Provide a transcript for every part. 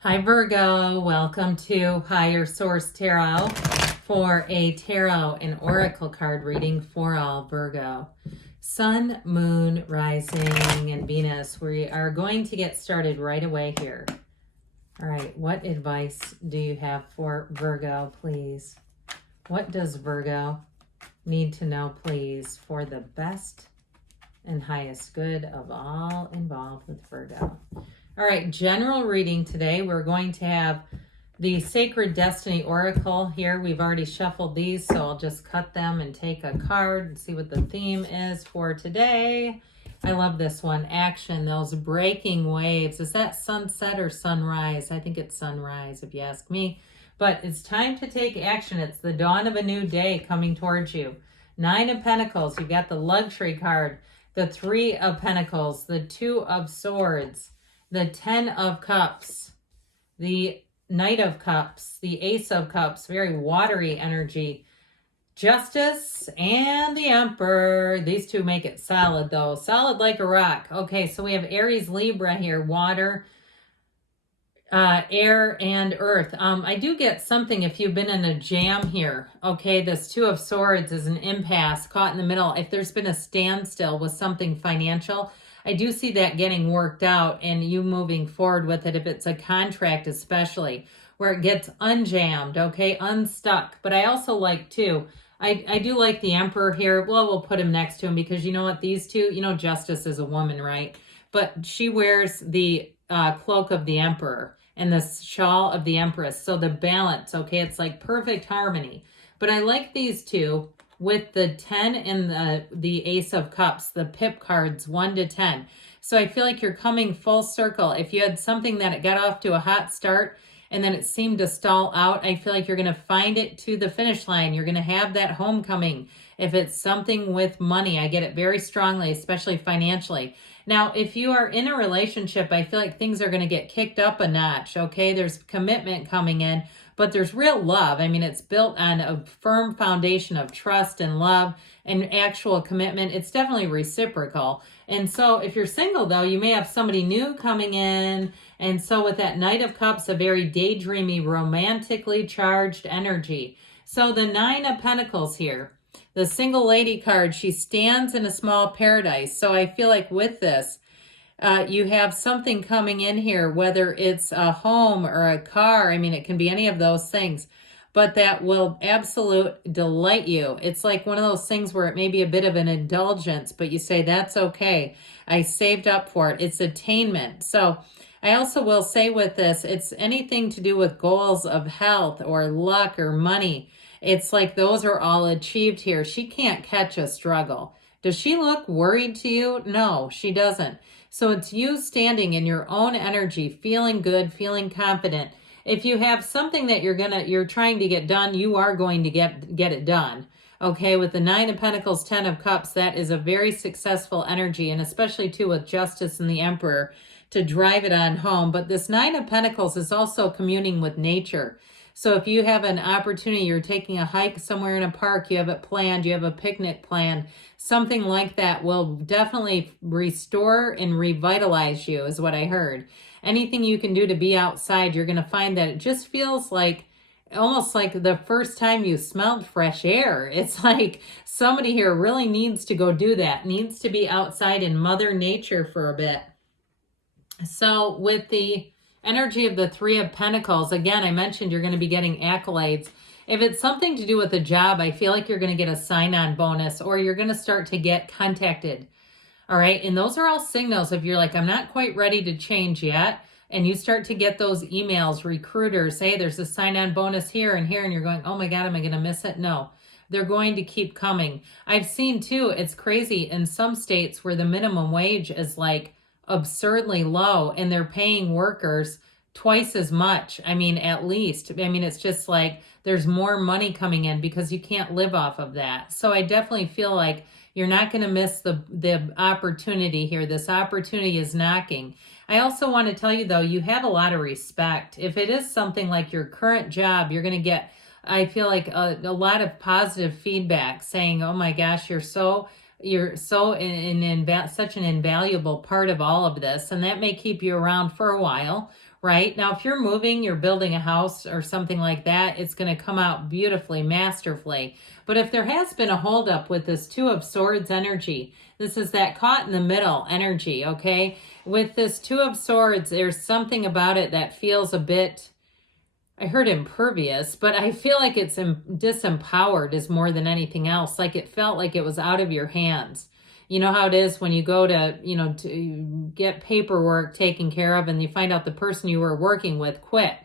Hi Virgo, welcome to Higher Source Tarot for a tarot and oracle card reading for all Virgo. Sun, Moon, Rising, and Venus. We are going to get started right away here. All right, what advice do you have for Virgo, please? What does Virgo need to know, please, for the best and highest good of all involved with Virgo? All right, general reading today. We're going to have the Sacred Destiny Oracle here. We've already shuffled these, so I'll just cut them and take a card and see what the theme is for today. I love this one. Action, those breaking waves. Is that sunset or sunrise? I think it's sunrise if you ask me. But it's time to take action. It's the dawn of a new day coming towards you. Nine of Pentacles. You've got the luxury card, the Three of Pentacles, the Two of Swords, the 10 of Cups, the Knight of Cups, the Ace of Cups, very watery energy, Justice, and the Emperor. These two make it solid, though. Solid like a rock. Okay, so we have Aries, Libra here, water, air, and earth. I do get something if you've been in a jam here. Okay, this Two of Swords is an impasse, caught in the middle. If there's been a standstill with something financial, I do see that getting worked out and you moving forward with it, if it's a contract especially, where it gets unjammed, okay, unstuck. But I also like, too, I do like the Emperor here. Well, we'll put him next to him because you know what, these two, Justice is a woman, right? But she wears the cloak of the Emperor and the shawl of the Empress. So the balance, okay, it's like perfect harmony. But I like these two with the 10 and the Ace of Cups, the pip cards 1 to 10. So I feel like you're coming full circle. If you had something that it got off to a hot start and then it seemed to stall out, I feel like you're going to find it to the finish line. You're going to have that homecoming. If it's something with money, I get it very strongly, especially financially. Now, if you are in a relationship, I feel like things are going to get kicked up a notch, okay? There's commitment coming in, but there's real love. I mean, it's built on a firm foundation of trust and love and actual commitment. It's definitely reciprocal. And so if you're single, though, you may have somebody new coming in. And so with that Knight of Cups, a very daydreamy, romantically charged energy. So the Nine of Pentacles here, the single lady card, she stands in a small paradise. So I feel like with this, you have something coming in here, whether it's a home or a car. I mean, it can be any of those things, but that will absolute delight you. It's like one of those things where it may be a bit of an indulgence, but you say, that's okay. I saved up for it. It's attainment. So I also will say with this, it's anything to do with goals of health or luck or money. It's like those are all achieved here. She can't catch a struggle. Does she look worried to you? No, she doesn't. So it's you standing in your own energy, feeling good, feeling confident. If you have something that you're trying to get done, you are going to get it done. Okay, with the Nine of Pentacles, 10 of Cups, that is a very successful energy, and especially too with Justice and the Emperor to drive it on home. But this Nine of Pentacles is also communing with nature. So if you have an opportunity, you're taking a hike somewhere in a park, you have it planned, you have a picnic planned, something like that will definitely restore and revitalize you, is what I heard. Anything you can do to be outside, you're going to find that it just feels like almost like the first time you smelled fresh air. It's like somebody here really needs to go do that, needs to be outside in Mother Nature for a bit. So with the energy of the Three of Pentacles, again, I mentioned you're going to be getting accolades. If it's something to do with a job, I feel like you're going to get a sign-on bonus or you're going to start to get contacted. All right. And those are all signals. If you're like, I'm not quite ready to change yet, and you start to get those emails, recruiters, hey, there's a sign-on bonus here and here, and you're going, oh my God, am I going to miss it? No, they're going to keep coming. I've seen too, it's crazy in some states where the minimum wage is like absurdly low and they're paying workers twice as much. I mean, at least. I mean, it's just like there's more money coming in because you can't live off of that. So I definitely feel like you're not going to miss the opportunity here. This opportunity is knocking. I also want to tell you, though, you have a lot of respect. If it is something like your current job, you're going to get, I feel like, a lot of positive feedback saying, oh my gosh, you're so You're so such an invaluable part of all of this, and that may keep you around for a while, right? Now, if you're moving, you're building a house or something like that, it's going to come out beautifully, masterfully. But if there has been a holdup with this Two of Swords energy, this is that caught in the middle energy, okay? With this Two of Swords, there's something about it that feels a bit, I heard impervious, but I feel like it's disempowered is more than anything else. Like it felt like it was out of your hands. You know how it is when you go to, to get paperwork taken care of and you find out the person you were working with quit.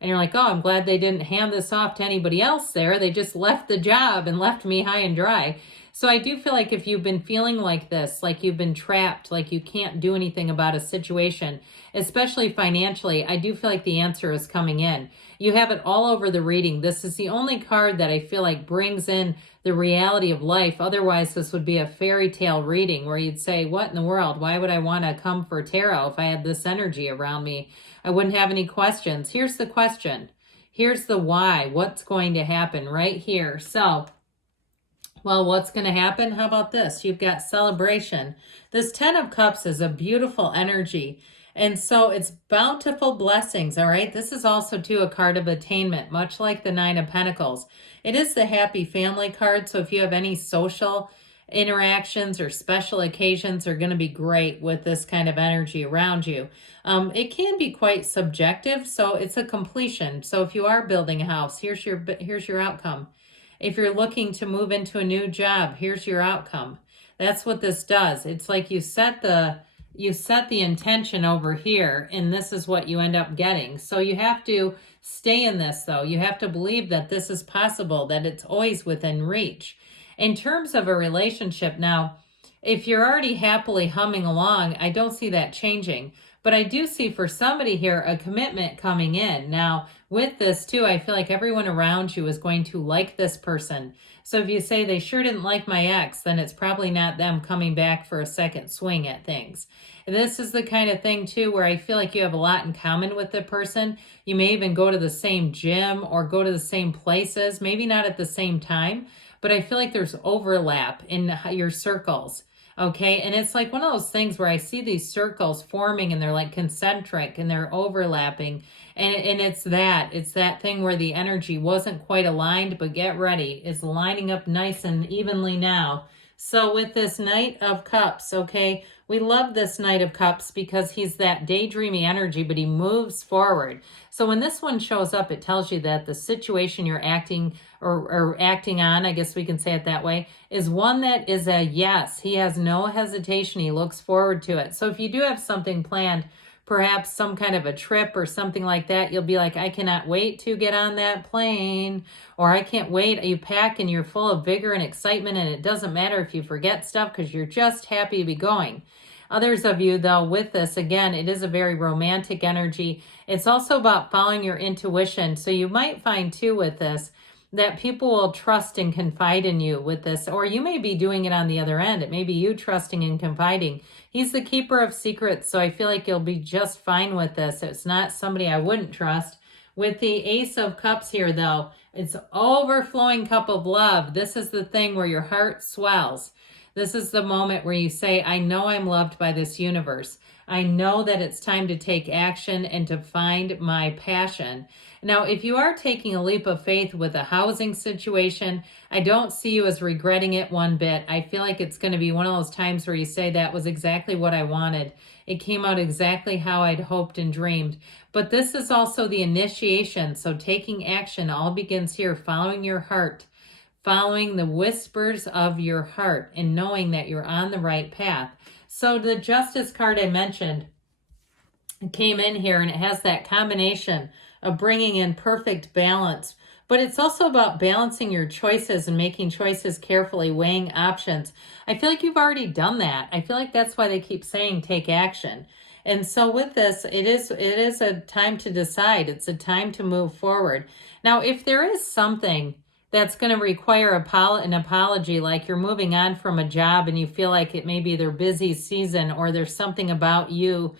And you're like, oh, I'm glad they didn't hand this off to anybody else there. They just left the job and left me high and dry. So I do feel like if you've been feeling like this, like you've been trapped, like you can't do anything about a situation, especially financially, I do feel like the answer is coming in. You have it all over the reading. This is the only card that I feel like brings in the reality of life. Otherwise, this would be a fairy tale reading where you'd say, what in the world? Why would I want to come for tarot if I had this energy around me? I wouldn't have any questions. Here's the question. Here's the why. What's going to happen right here? So, well, what's going to happen? How about this? You've got celebration. This Ten of Cups is a beautiful energy. And so it's bountiful blessings, all right? This is also, too, a card of attainment, much like the Nine of Pentacles. It is the happy family card, so if you have any social interactions or special occasions are going to be great with this kind of energy around you. It can be quite subjective, so it's a completion. So if you are building a house, here's your outcome. If you're looking to move into a new job, here's your outcome. That's what this does. It's like you set the intention over here, and this is what you end up getting. So you have to stay in this, though. You have to believe that this is possible, that it's always within reach. In terms of a relationship now, if you're already happily humming along, I don't see that changing. But I do see for somebody here a commitment coming in. Now, with this too, I feel like everyone around you is going to like this person. So if you say they sure didn't like my ex, then it's probably not them coming back for a second swing at things. And this is the kind of thing too where I feel like you have a lot in common with the person. You may even go to the same gym or go to the same places, maybe not at the same time, but I feel like there's overlap in your circles. Okay, and it's like one of those things where I see these circles forming and they're like concentric and they're overlapping. And it's that thing where the energy wasn't quite aligned, but get ready, it's lining up nice and evenly now. So with this Knight of Cups, okay, we love this Knight of Cups because he's that daydreamy energy, but he moves forward. So when this one shows up, it tells you that the situation you're acting or acting on, I guess we can say it that way, is one that is a yes. He has no hesitation. He looks forward to it. So if you do have something planned, perhaps some kind of a trip or something like that, you'll be like, I cannot wait to get on that plane, or I can't wait. You pack and you're full of vigor and excitement, and it doesn't matter if you forget stuff because you're just happy to be going. Others of you, though, with this, again, it is a very romantic energy. It's also about following your intuition. So you might find, too, with this, that people will trust and confide in you with this, or you may be doing it on the other end. It may be you trusting and confiding. He's the keeper of secrets, so I feel like you'll be just fine with this. It's not somebody I wouldn't trust. With the Ace of Cups here, though, it's overflowing cup of love. This is the thing where your heart swells. This is the moment where you say, I know I'm loved by this universe. I know that it's time to take action and to find my passion. Now, if you are taking a leap of faith with a housing situation, I don't see you as regretting it one bit. I feel like it's going to be one of those times where you say that was exactly what I wanted. It came out exactly how I'd hoped and dreamed. But this is also the initiation. So taking action all begins here, following your heart, following the whispers of your heart and knowing that you're on the right path. So the Justice card I mentioned came in here, and it has that combination of bringing in perfect balance, but it's also about balancing your choices and making choices carefully, weighing options. I feel like you've already done that. I feel like that's why they keep saying take action. And so with this, it is a time to decide. It's a time to move forward. Now, if there is something that's going to require an apology, like you're moving on from a job and you feel like it may be their busy season, or there's something about you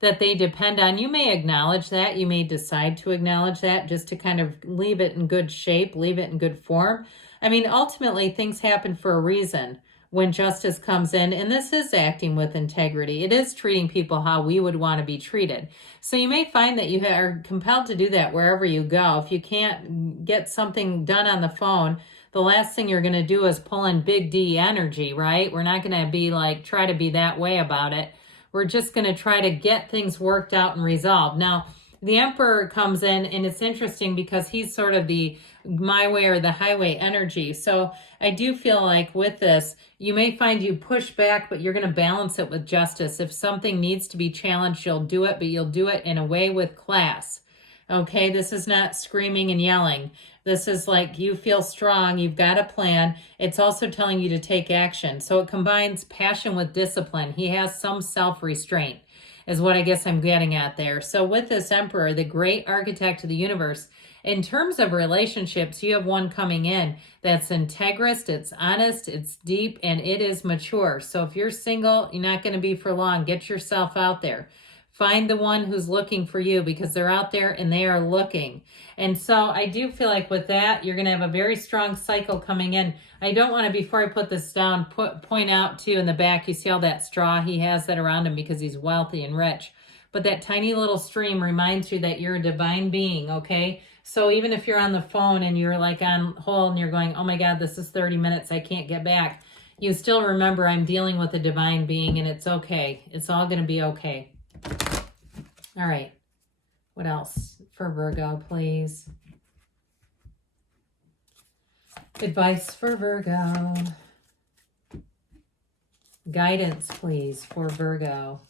that they depend on, you may acknowledge that. You may decide to acknowledge that just to kind of leave it in good shape, leave it in good form. I mean, ultimately, things happen for a reason. when justice comes in, and this is acting with integrity. It is treating people how we would want to be treated. So you may find that you are compelled to do that wherever you go. If you can't get something done on the phone, the last thing you're going to do is pull in big D energy, right? We're not going to be like, try to be that way about it. We're just going to try to get things worked out and resolved. Now, the Emperor comes in, and it's interesting because he's sort of the my way or the highway energy. So I do feel like with this, you may find you push back, but you're going to balance it with justice. If something needs to be challenged, you'll do it, but you'll do it in a way with class. Okay, this is not screaming and yelling. This is like you feel strong, you've got a plan. It's also telling you to take action. So it combines passion with discipline. He has some self-restraint, is what I guess I'm getting at there. So with this Emperor, the great architect of the universe, in terms of relationships, you have one coming in that's integrist, it's honest, it's deep, and it is mature. So if you're single, you're not going to be for long. Get yourself out there. Find the one who's looking for you, because they're out there and they are looking. And so I do feel like with that, you're going to have a very strong cycle coming in. I don't want to, before I put this down, point out too in the back, you see all that straw he has that around him because he's wealthy and rich. But that tiny little stream reminds you that you're a divine being, okay? So even if you're on the phone and you're like on hold and you're going, oh my God, this is 30 minutes, I can't get back. You still remember I'm dealing with a divine being, and it's okay. It's all going to be okay. All right. What else for Virgo, please? Advice for Virgo. Guidance, please, for Virgo.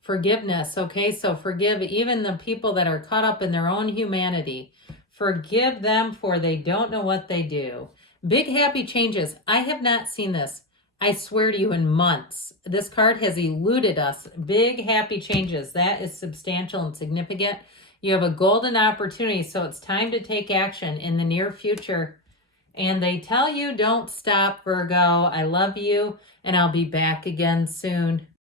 Forgiveness. Okay, so forgive even the people that are caught up in their own humanity. Forgive them, for they don't know what they do. Big happy changes. I have not seen this, I swear to you, in months. This card has eluded us. Big happy changes. That is substantial and significant. You have a golden opportunity, so it's time to take action in the near future. And they tell you, don't stop, Virgo. I love you, and I'll be back again soon.